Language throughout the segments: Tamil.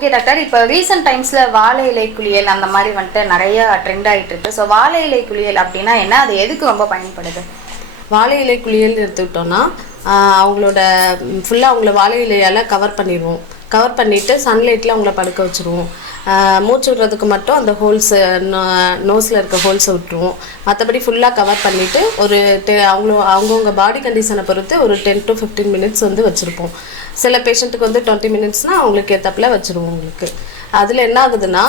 ஓகே டாக்டர் இப்போ ரீசெண்ட் டைம்ஸில் வாழை இலை குளியல் அந்த மாதிரி வந்துட்டு நிறைய ட்ரெண்ட் ஆகிட்டு இருக்கு ஸோ வாழை இலை குளியல் அப்படின்னா என்ன? அது எதுக்கு ரொம்ப பயன்படுது? வாழை இலை குளியல் எடுத்துக்கிட்டோன்னா அவங்களோட ஃபுல்லாக அவங்கள வாழை இலையால் கவர் பண்ணிடுவோம். கவர் பண்ணிவிட்டு சன்லைட்டில் அவங்கள படுக்க வச்சுருவோம். மூச்சு விடுறதுக்கு மட்டும் அந்த ஹோல்ஸு நோஸில் இருக்க ஹோல்ஸை விட்டுருவோம். மற்றபடி ஃபுல்லாக கவர் பண்ணிவிட்டு ஒரு டெ அவங்கள அவங்கவுங்க பாடி கண்டிஷனை பொறுத்து ஒரு டென் டு ஃபிஃப்டீன் மினிட்ஸ் வந்து வச்சுருப்போம். சில பேஷண்ட்டுக்கு வந்து டுவெண்ட்டி மினிட்ஸ்னால் அவங்களுக்கு ஏற்றப்பில் வச்சுருவோம் உங்களுக்கு. அதில் என்ன ஆகுதுன்னா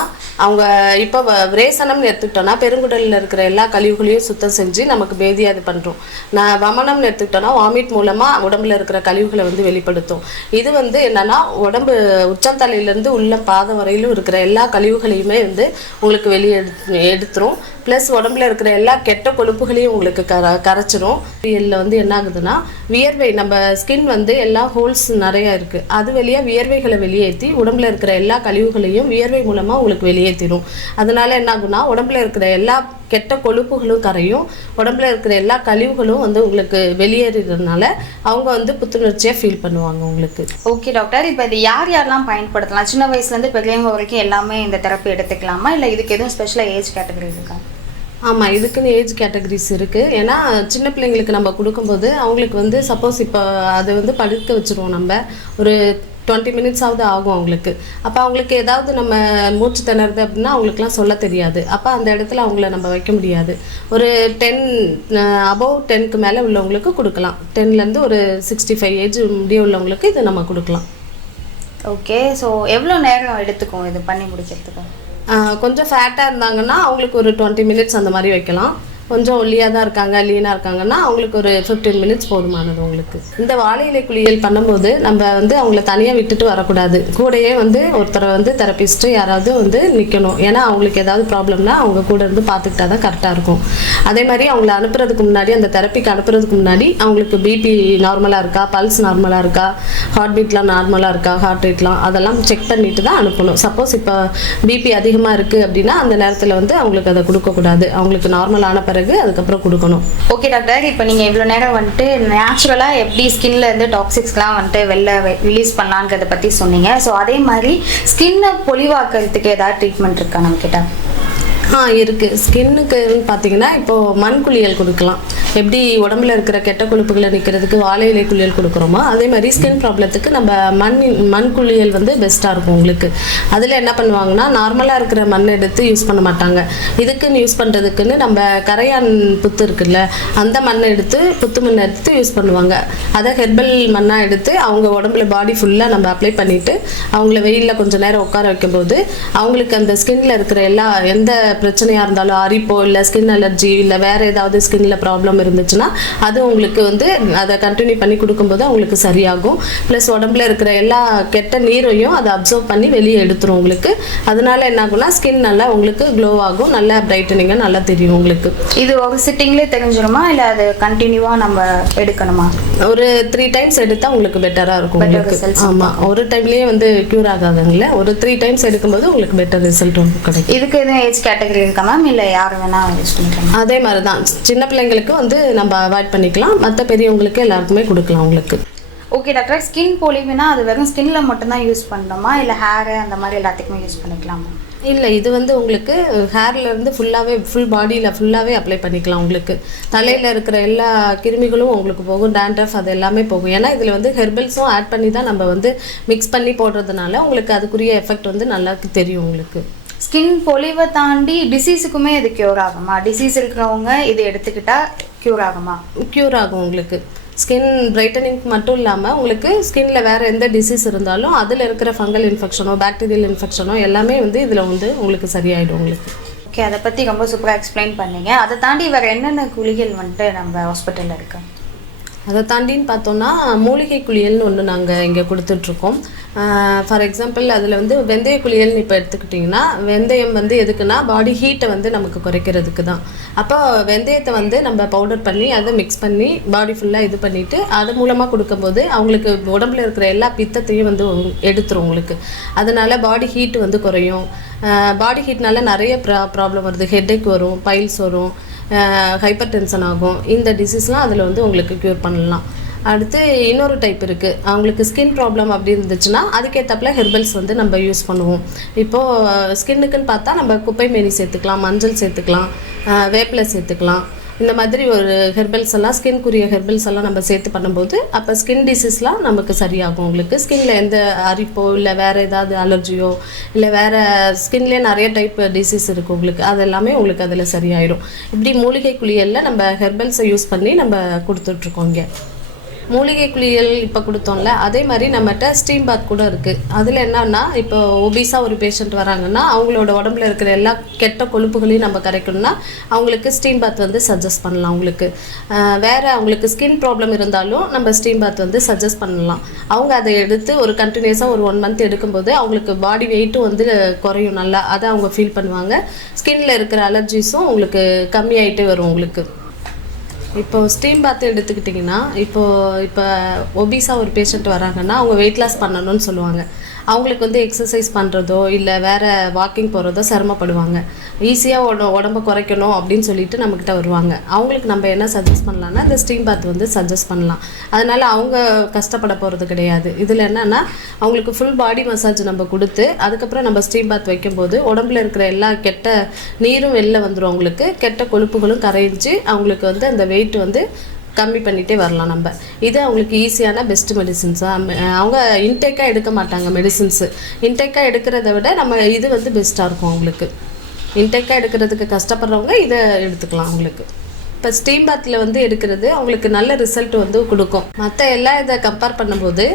அவங்க இப்போ ரேசனம்னு எடுத்துக்கிட்டோன்னா பெருங்குடலில் இருக்கிற எல்லா கழிவுகளையும் சுத்தம் செஞ்சு நமக்கு பேதியாது பண்ணுறோம் நான் வமனம்னு எடுத்துக்கிட்டோன்னா வாமிட் மூலமாக உடம்புல இருக்கிற கழிவுகளை வந்து வெளிப்படுத்தும். இது வந்து என்னன்னா உடம்பு உச்சந்தலையிலேருந்து உள்ள பாதம் வரையிலும் இருக்கிற எல்லா கழிவுகளையுமே வந்து உங்களுக்கு வெளியே எடு எடுத்துரும். ப்ளஸ் உடம்புல இருக்கிற எல்லா கெட்ட கொழுப்புகளையும் உங்களுக்கு கர கரைச்சிரும். இதில் வந்து என்ன ஆகுதுன்னா வியர்வை நம்ம ஸ்கின் வந்து எல்லா ஹோல்ஸ் நிறைய இருக்குது அது வழியாக வியர்வைகளை வெளியேற்றி உடம்புல இருக்கிற எல்லா கழிவுகளையும் வியர்வை மூலமாக உங்களுக்கு வெளியேற்றிடும் அதனால என்ன ஆகுனா உடம்புல இருக்கிற எல்லா கெட்ட கொழுப்புகளும் கரையும் உடம்புல இருக்கிற எல்லா கழிவுகளும் வந்து உங்களுக்கு வெளியேறதுனால அவங்க வந்து புத்துணர்ச்சியாக ஃபீல் பண்ணுவாங்க உங்களுக்கு. ஓகே டாக்டர் இப்போ இது யார் யாரெல்லாம் பயன்படுத்தலாம்? சின்ன வயசுலேருந்து பெரியவங்க வரைக்கும் எல்லாமே இந்த தெரப்பி எடுத்துக்கலாமா? இல்லை இதுக்கு எதுவும் ஸ்பெஷலாக ஏஜ் கேட்டகரி இருக்கா? ஆமாம் இதுக்குன்னு ஏஜ் கேட்டகரிஸ் இருக்குது ஏன்னா சின்ன பிள்ளைங்களுக்கு நம்ம கொடுக்கும்போது அவங்களுக்கு வந்து சப்போஸ் இப்போ அதை வந்து படுக்க வச்சுருவோம் நம்ம. ஒரு டுவெண்ட்டி மினிட்ஸாவது ஆகும் அவங்களுக்கு. அப்போ அவங்களுக்கு ஏதாவது நம்ம மூச்சு திணறுது அப்படின்னா அவங்களுக்குலாம் சொல்ல தெரியாது. அப்போ அந்த இடத்துல அவங்கள நம்ம வைக்க முடியாது. ஒரு டென் அபவ் டென்க்கு மேலே உள்ளவங்களுக்கு கொடுக்கலாம். டென்லேருந்து ஒரு சிக்ஸ்டி ஃபைவ் ஏஜ் முடிய உள்ளவங்களுக்கு இது நம்ம கொடுக்கலாம். ஓகே ஸோ எவ்வளோ நேரம் எடுத்துக்கும் இது பண்ணி முடிக்கிறதுக்கு? கொஞ்சம் ஃபேட்டாக இருந்தாங்கன்னா அவங்களுக்கு ஒரு டுவெண்ட்டி மினிட்ஸ் அந்த மாதிரி வைக்கலாம். கொஞ்சம் ஒல்லியாக தான் இருக்காங்க லீனாக இருக்காங்கன்னா அவங்களுக்கு ஒரு ஃபிஃப்டீன் மினிட்ஸ் போதுமானது உங்களுக்கு. இந்த வாழை இலை குளியல் பண்ணும்போது நம்ம வந்து அவங்கள தனியாக விட்டுட்டு வரக்கூடாது. கூடயே வந்து ஒருத்தரை வந்து தெரப்பிஸ்ட்டு யாராவது வந்து நிற்கணும் ஏன்னா அவங்களுக்கு ஏதாவது ப்ராப்ளம்னா அவங்க கூட இருந்து பார்த்துக்கிட்டா தான் கரெக்டாக இருக்கும். அதே மாதிரி அவங்கள அனுப்புறதுக்கு முன்னாடி அந்த தெரப்பிக்கு அனுப்புறதுக்கு முன்னாடி அவங்களுக்கு பிபி நார்மலாக இருக்கா? பல்ஸ் நார்மலாக இருக்கா? ஹார்ட் பீட்லாம் நார்மலாக இருக்கா? ஹார்ட் ரேட்லாம் அதெல்லாம் செக் பண்ணிட்டு தான் அனுப்பணும். சப்போஸ் இப்போ பிபி அதிகமாக இருக்குது அப்படின்னா அந்த நேரத்தில் வந்து அவங்களுக்கு அதை கொடுக்கக்கூடாது. அவங்களுக்கு நார்மலான பிறகு அதுக்கப்புறம் கொடுக்கணும். ஓகே டாக்டர் இப்போ நீங்கள் இவ்வளோ நேரம் வந்துட்டு நேச்சுரலாக எப்படி ஸ்கின்ல இருந்து டாக்ஸிக்ஸ்லாம் வந்துட்டு வெளில ரிலீஸ் பண்ணலாங்கிறத பற்றி சொன்னீங்க. ஸோ அதே மாதிரி ஸ்கின்னை பொலிவாக்குறதுக்கு ஏதாவது ட்ரீட்மெண்ட் இருக்கா நம்ம கிட்ட? ஆ இருக்குது ஸ்கின்னுக்கு பார்த்தீங்கன்னா இப்போது மண் குளியல் கொடுக்கலாம். எப்படி உடம்புல இருக்கிற கெட்ட கொழுப்புகளை நிற்கிறதுக்கு வாழை இலை குளியல் கொடுக்குறோமோ அதே மாதிரி ஸ்கின் ப்ராப்ளத்துக்கு நம்ம மண் மண் குளியல் வந்து பெஸ்ட்டாக இருக்கும் உங்களுக்கு. அதில் என்ன பண்ணுவாங்கன்னா நார்மலாக இருக்கிற மண் எடுத்து யூஸ் பண்ண மாட்டாங்க. இதுக்குன்னு யூஸ் பண்ணுறதுக்குன்னு நம்ம கரையான் புத்து இருக்குல்ல அந்த மண்ணை எடுத்து புத்து மண்ணை எடுத்து யூஸ் பண்ணுவாங்க. அதை ஹெர்பல் மண்ணாக எடுத்து அவங்க உடம்புல பாடி ஃபுல்லாக நம்ம அப்ளை பண்ணிவிட்டு அவங்கள வெயிலில் கொஞ்சம் நேரம் உட்கார வைக்கும்போது அவங்களுக்கு அந்த ஸ்கின்ல இருக்கிற எல்லா எந்த பிரச்சனையாக இருந்தாலும் அரிப்போ இல்லை ஸ்கின் அலர்ஜி இல்லை வேறு ஏதாவது ஸ்கின்ல ப்ராப்ளம் இருந்துச்சுன்னா அது உங்களுக்கு வந்து அதை கண்டினியூ பண்ணி கொடுக்கும்போது அவங்களுக்கு சரியாகும். ப்ளஸ் உடம்புல இருக்கிற எல்லா கெட்ட நீரையும் அதை அப்சர்வ் பண்ணி வெளியே எடுத்துரும் உங்களுக்கு. அதனால என்ன ஆகும்னா ஸ்கின் நல்லா உங்களுக்கு க்ளோ ஆகும் நல்லா பிரைட்டனிங்காக நல்லா தெரியும் உங்களுக்கு. இது ஒரு சிட்டிங்லேயே தெரிஞ்சிருமா? இல்லை அது கண்டினியூவாக நம்ம எடுக்கணுமா? ஒரு த்ரீ டைம்ஸ் எடுத்தால் உங்களுக்கு பெட்டராக இருக்கும் உங்களுக்கு. ஆமாம் ஒரு டைம்லேயே வந்து க்யூர் ஆகாதுங்கள. ஒரு த்ரீ டைம்ஸ் எடுக்கும்போது உங்களுக்கு பெட்டர் ரிசல்ட் உங்களுக்கு கிடைக்கும். இதுக்கு எதுவும் ஏஜ் கேட்டகரி இருக்கா மேம் இல்லை யார் வேணால் யூஸ் பண்ணிக்கலாம் அதே மாதிரி தான் சின்ன பிள்ளைங்களுக்கு வந்து நம்ம அவாய்ட் பண்ணிக்கலாம். மற்ற பெரியவங்களுக்கு எல்லாருக்குமே கொடுக்கலாம் உங்களுக்கு. ஓகே டாக்டர் ஸ்கின் பொலிவுனா அது வெறும் ஸ்கின்ல மட்டும்தான் யூஸ் பண்ணணுமா? இல்லை ஹேரு அந்த மாதிரி எல்லாத்துக்குமே யூஸ் பண்ணிக்கலாமா? இல்லை இது வந்து உங்களுக்கு ஹேர்ல இருந்து ஃபுல்லாகவே ஃபுல் பாடியில் ஃபுல்லாகவே அப்ளை பண்ணிக்கலாம் உங்களுக்கு. தலையில் இருக்கிற எல்லா கிருமிகளும் உங்களுக்கு போகும். டேண்ட்ரஃப் அது எல்லாமே போகும். ஏன்னா இதில் வந்து ஹெர்பல்ஸும் ஆட் பண்ணி தான் நம்ம வந்து மிக்ஸ் பண்ணி போடுறதுனால உங்களுக்கு அதுக்குரிய எஃபெக்ட் வந்து நல்லா தெரியும் உங்களுக்கு. ஸ்கின் பொலிவை தாண்டி டிசீஸுக்குமே இது க்யூர் ஆகுமா? டிசீஸ் இருக்கிறவங்க இது எடுத்துக்கிட்டா க்யூர் ஆகுமா? க்யூர் ஆகும் உங்களுக்கு. ஸ்கின் பிரைட்டனிங் மட்டும் இல்லாமல் உங்களுக்கு ஸ்கின்ல வேறு எந்த டிசீஸ் இருந்தாலும் அதில் இருக்கிற ஃபங்கல் இன்ஃபெக்ஷனோ பாக்டீரியல் இன்ஃபெக்ஷனோ எல்லாமே வந்து இதில் வந்து உங்களுக்கு சரியாயிடும் உங்களுக்கு. ஓகே அதை பற்றி ரொம்ப சூப்பராக எக்ஸ்பிளைன் பண்ணீங்க. அதை தாண்டி வேறு என்னென்ன குளிகள் வந்துட்டு நம்ம ஹாஸ்பிட்டலில் இருக்கு? அதை தாண்டின்னு பார்த்தோம்னா மூலிகை குளியல்னு ஒன்று நாங்கள் இங்கே கொடுத்துட்ருக்கோம் ஃபார் எக்ஸாம்பிள் அதில் வந்து வெந்தய குளியல்னு இப்போ எடுத்துக்கிட்டிங்கன்னா வெந்தயம் வந்து எதுக்குன்னா பாடி ஹீட்டை வந்து நமக்கு குறைக்கிறதுக்கு தான் அப்போ வெந்தயத்தை வந்து நம்ம பவுடர் பண்ணி அதை மிக்ஸ் பண்ணி பாடி ஃபுல்லாக இது பண்ணிவிட்டு அது மூலமாக கொடுக்கும்போது அவங்களுக்கு உடம்புல இருக்கிற எல்லா பித்தத்தையும் வந்து எடுத்துரும் உங்களுக்கு. அதனால பாடி ஹீட் வந்து குறையும். பாடி ஹீட்னால நிறைய ப்ரா ப்ராப்ளம் வருது. ஹெட்டேக் வரும் பைல்ஸ் வரும் ஹைப்பர் டென்ஷன் ஆகும். இந்த டிசீஸ்லாம் அதில் வந்து உங்களுக்கு க்யூர் பண்ணலாம். அடுத்து இன்னொரு டைப் இருக்குது அவங்களுக்கு ஸ்கின் ப்ராப்ளம் அப்படி இருந்துச்சுன்னா அதுக்கேற்றப்பில் ஹெர்பல்ஸ் வந்து நம்ம யூஸ் பண்ணுவோம். இப்போது ஸ்கின்னுக்குன்னு பார்த்தா நம்ம குப்பை மேனி சேர்த்துக்கலாம் மஞ்சள் சேர்த்துக்கலாம் வேப்பிலை சேர்த்துக்கலாம். இந்த மாதிரி ஒரு ஹெர்பல்ஸ் எல்லாம் ஸ்கின்க்குரிய ஹெர்பல்ஸ் எல்லாம் நம்ம சேர்த்து பண்ணும்போது அப்போ ஸ்கின் டிசீஸ்லாம் நமக்கு சரியாகும். உங்களுக்கு ஸ்கின்ல எந்த அரிப்போ இல்லை வேறு ஏதாவது அலர்ஜியோ இல்லை வேறு ஸ்கின்லேயே நிறைய டைப் டிசீஸ் இருக்குது உங்களுக்கு. அது எல்லாமே உங்களுக்கு அதில் சரியாயிடும். இப்படி மூலிகை குளியலில் நம்ம ஹெர்பல்ஸை யூஸ் பண்ணி நம்ம கொடுத்துட்ருக்கோம் இங்கே. மூலிகை குளியல் இப்போ கொடுத்தோம்ல அதே மாதிரி நம்மகிட்ட ஸ்டீம் பாத் கூட இருக்குது அதில் என்னன்னா இப்போ ஒபீஸாக ஒரு பேஷண்ட் வராங்கன்னா அவங்களோட உடம்புல இருக்கிற எல்லா கெட்ட கொழுப்புகளையும் நம்ம கரைக்கணும்னா அவங்களுக்கு ஸ்டீம் பாத் வந்து சஜஸ்ட் பண்ணலாம் அவங்களுக்கு. வேறு அவங்களுக்கு ஸ்கின் ப்ராப்ளம் இருந்தாலும் நம்ம ஸ்டீம் பாத் வந்து சஜஸ்ட் பண்ணலாம். அவங்க அதை எடுத்து ஒரு கண்டினியூஸாக ஒரு ஒன் மந்த் எடுக்கும்போது அவங்களுக்கு பாடி வெயிட்டும் வந்து குறையும் நல்லா. அதை அவங்க ஃபீல் பண்ணுவாங்க. ஸ்கின்ல இருக்கிற அலர்ஜிஸும் உங்களுக்கு கம்மியாயிட்டே வரும் உங்களுக்கு. இப்போ ஸ்டீம் பாத் எடுத்துக்கிட்டிங்கன்னா இப்போ இப்போ ஒபீஸாக ஒரு பேஷண்ட் வராங்கன்னா அவங்க வெயிட் லாஸ் பண்ணணும்னு சொல்லுவாங்க. அவங்களுக்கு வந்து எக்ஸசைஸ் பண்ணுறதோ இல்லை வேறு வாக்கிங் போகிறதோ சிரமப்படுவாங்க. ஈஸியாக உட உடம்ப குறைக்கணும் அப்படின்னு சொல்லிட்டு நம்மக்கிட்ட வருவாங்க. அவங்களுக்கு நம்ம என்ன சஜஸ்ட் பண்ணலாம்னா இந்த ஸ்டீம் பாத் வந்து சஜஸ்ட் பண்ணலாம். அதனால் அவங்க கஷ்டப்பட போகிறது கிடையாது. இதில் என்னென்னா அவங்களுக்கு ஃபுல் பாடி மசாஜ் நம்ம கொடுத்து அதுக்கப்புறம் நம்ம ஸ்டீம் பாத் வைக்கும்போது உடம்புல இருக்கிற எல்லா கெட்ட நீரும் வெளில வந்துடும் அவங்களுக்கு. கெட்ட கொழுப்புகளும் கரைஞ்சி அவங்களுக்கு வந்து அந்த வெயிட் வந்து கம்மி பண்ணிகிட்டே வரலாம் நம்ம. இது அவங்களுக்கு ஈஸியான பெஸ்ட் மெடிசின்ஸாக அவங்க இன்டேக்காக எடுக்க மாட்டாங்க மெடிசின்ஸு இன்டேக்காக எடுக்கிறத விட நம்ம இது வந்து பெஸ்ட்டாக இருக்கும் அவங்களுக்கு. இன்டேக்காக எடுக்கிறதுக்கு கஷ்டப்படுறவங்க இதை எடுத்துக்கலாம் அவங்களுக்கு. இப்போ ஸ்டீம் பாத்தில் வந்து எடுக்கிறது அவங்களுக்கு நல்ல ரிசல்ட் வந்து கொடுக்கும். மற்ற எல்லா இதை கம்பேர் பண்ணும்போது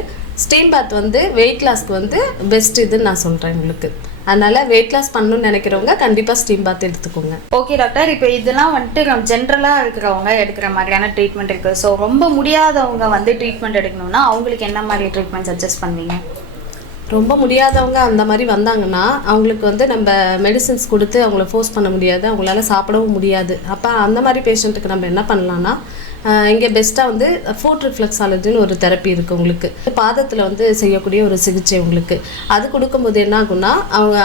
ஸ்டீம் பாத் வந்து வெயிட் லாஸ்க்கு வந்து பெஸ்ட் இதுன்னு நான் சொல்கிறேன் உங்களுக்கு. அதனால் வெயிட் லாஸ் பண்ணணும்னு நினைக்கிறவங்க கண்டிப்பாக ஸ்டீம் பாத் எடுத்துக்கோங்க. ஓகே டாக்டர் இப்போ இதெல்லாம் வந்துட்டு நம்ம ஜென்ரலாக இருக்கிறவங்க எடுக்கிற மாதிரியான ட்ரீட்மெண்ட் இருக்குது ஸோ ரொம்ப முடியாதவங்க வந்து ட்ரீட்மெண்ட் எடுக்கணும்னா அவங்களுக்கு என்ன மாதிரி ட்ரீட்மெண்ட் சஜஸ்ட் பண்ணுவீங்க? ரொம்ப முடியாதவங்க அந்த மாதிரி வந்தாங்கன்னா அவங்களுக்கு வந்து நம்ம மெடிசின்ஸ் கொடுத்து அவங்கள ஃபோர்ஸ் பண்ண முடியாது. அவங்களால சாப்பிடவும் முடியாது. அப்போ அந்த மாதிரி பேஷண்ட்டுக்கு நம்ம என்ன பண்ணலான்னா இங்கே பெஸ்ட்டாக வந்து ஃபுட் ரிஃப்ளெக்ஸாலஜின்னு ஒரு தெரப்பி இருக்குது உங்களுக்கு. பாதத்தில் வந்து செய்யக்கூடிய ஒரு சிகிச்சை உங்களுக்கு. அது கொடுக்கும்போது என்ன ஆகும்னா அவங்க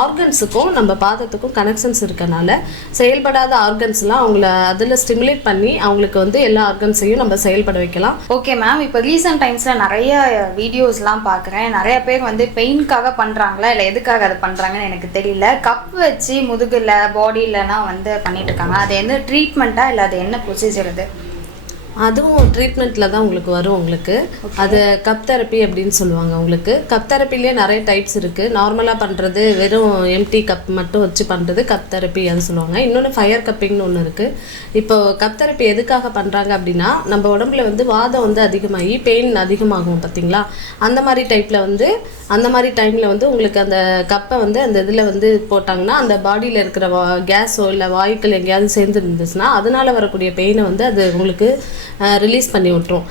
ஆர்கன்ஸுக்கும் நம்ம பாதத்துக்கும் கனெக்ஷன்ஸ் இருக்கனால செயல்படாத ஆர்கன்ஸ்லாம் அவங்கள அதில் ஸ்டிமுலேட் பண்ணி அவங்களுக்கு வந்து எல்லா ஆர்கன்ஸையும் நம்ம செயல்பட வைக்கலாம். ஓகே மேம் இப்போ ரீசெண்ட் டைம்ஸில் நிறைய வீடியோஸ்லாம் பார்க்குறேன். நிறைய பேர் வந்து பெயின்க்காக பண்ணுறாங்களா இல்லை எதுக்காக அதை பண்ணுறாங்கன்னு எனக்கு தெரியல. கப் வச்சு முதுகில் பாடியிலலாம் வந்து பண்ணிட்டு இருக்காங்க. அது என்ன ட்ரீட்மெண்ட்டா இல்லை அது என்ன ப்ரொசீஜர் இது? அதுவும் ட்ரீட்மெண்ட்டில் தான் உங்களுக்கு வரும் உங்களுக்கு. அது கப் தெரப்பி அப்படின்னு சொல்லுவாங்க உங்களுக்கு. கப் தெரப்பிலே நிறைய டைப்ஸ் இருக்குது நார்மலாக பண்ணுறது வெறும் எம்டி கப் மட்டும் வச்சு பண்ணுறது கப் தெரப்பி அது சொல்லுவாங்க. இன்னொன்று ஃபயர் கப்பிங்னு ஒன்று இருக்குது இப்போ கப் தெரப்பி எதுக்காக பண்ணுறாங்க அப்படின்னா நம்ம உடம்புல வந்து வாதம் வந்து அதிகமாகி பெயின் அதிகமாகும் பார்த்தீங்களா? அந்த மாதிரி டைப்பில் வந்து அந்த மாதிரி டைமில் வந்து உங்களுக்கு அந்த கப்பை வந்து அந்த இதில் வந்து போட்டாங்கன்னா அந்த பாடியில் இருக்கிற வா கேஸோ இல்லை வாயுக்கள் எங்கேயாவது சேர்ந்து இருந்துச்சுன்னா அதனால வரக்கூடிய பெயினை வந்து அது உங்களுக்கு ரிலீஸ் பண்ணி விட்டுரும்.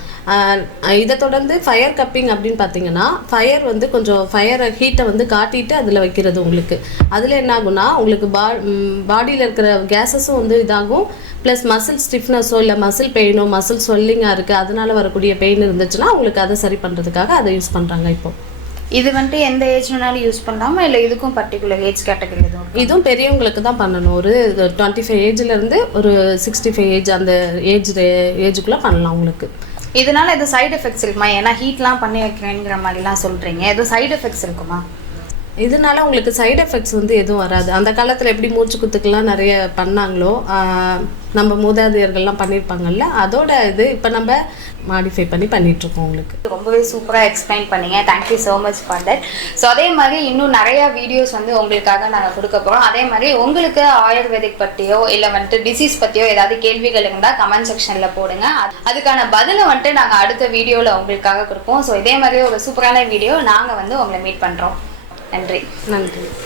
இதை தொடர்ந்து ஃபயர் கப்பிங் அப்படின்னு பார்த்தீங்கன்னா ஃபயர் வந்து கொஞ்சம் ஃபயரை ஹீட்டை வந்து காட்டிட்டு அதில் வைக்கிறது உங்களுக்கு. அதில் என்ன ஆகும்னா உங்களுக்கு பா பாடியில் இருக்கிற கேஸஸும் வந்து இதாகும். ப்ளஸ் மசில் ஸ்டிஃப்னஸோ இல்லை மசில் பெயினோ மசில் ஸ்வெல்லிங்காக இருக்குது அதனால் வரக்கூடிய பெயின் இருந்துச்சுன்னா உங்களுக்கு அதை சரி பண்ணுறதுக்காக அதை யூஸ் பண்ணுறாங்க இப்போது இது வந்துட்டு எந்த ஏஜ் வேணாலும் யூஸ் பண்ணலாமா? இல்லை இதுக்கும் பர்டிகுலர் ஏஜ் கேட்டகரி எதுவும்? இதுவும் பெரியவங்களுக்கு தான் பண்ணணும். ஒரு டுவெண்ட்டி ஃபைவ் ஏஜ்லேருந்து ஒரு சிக்ஸ்டி ஃபைவ் ஏஜ் அந்த ஏஜ் ஏஜுக்குள்ளே பண்ணலாம் உங்களுக்கு. இதனால எதுவும் சைடு எஃபெக்ட்ஸ் இருக்குமா? ஏன்னா ஹீட்லாம் பண்ணி வைக்கிறேங்கிற மாதிரிலாம் சொல்கிறீங்க எதுவும் சைடு எஃபெக்ட்ஸ் இருக்குமா? இதனால உங்களுக்கு சைடு எஃபெக்ட்ஸ் வந்து எதுவும் வராது. அந்த காலத்தில் எப்படி மூச்சு குத்துக்கெல்லாம் நிறைய பண்ணாங்களோ நம்ம மூதாதையர்கள்லாம் பண்ணியிருப்பாங்கல்ல அதோட இது இப்போ நம்ம மாடிஃபை பண்ணி பண்ணிகிட்ருக்கோம் உங்களுக்கு. ரொம்பவே சூப்பராக எக்ஸ்பிளைன் பண்ணீங்க. Thank you so much for that so அதே மாதிரி இன்னும் நிறையா வீடியோஸ் வந்து உங்களுக்காக நாங்கள் கொடுக்க போகிறோம் அதே மாதிரி உங்களுக்கு ஆயுர்வேதிக் பற்றியோ இல்லை வந்துட்டு டிசீஸ் பற்றியோ ஏதாவது கேள்விகள் இருந்தால் கமெண்ட் செக்ஷனில் போடுங்க. அதுக்கான பதிலை வந்துட்டு நாங்கள் அடுத்த வீடியோவில் உங்களுக்காக கொடுப்போம். ஸோ இதே மாதிரி ஒரு சூப்பரான வீடியோ நாங்கள் வந்து உங்களை மீட் பண்ணுறோம் நன்றி. நன்றி.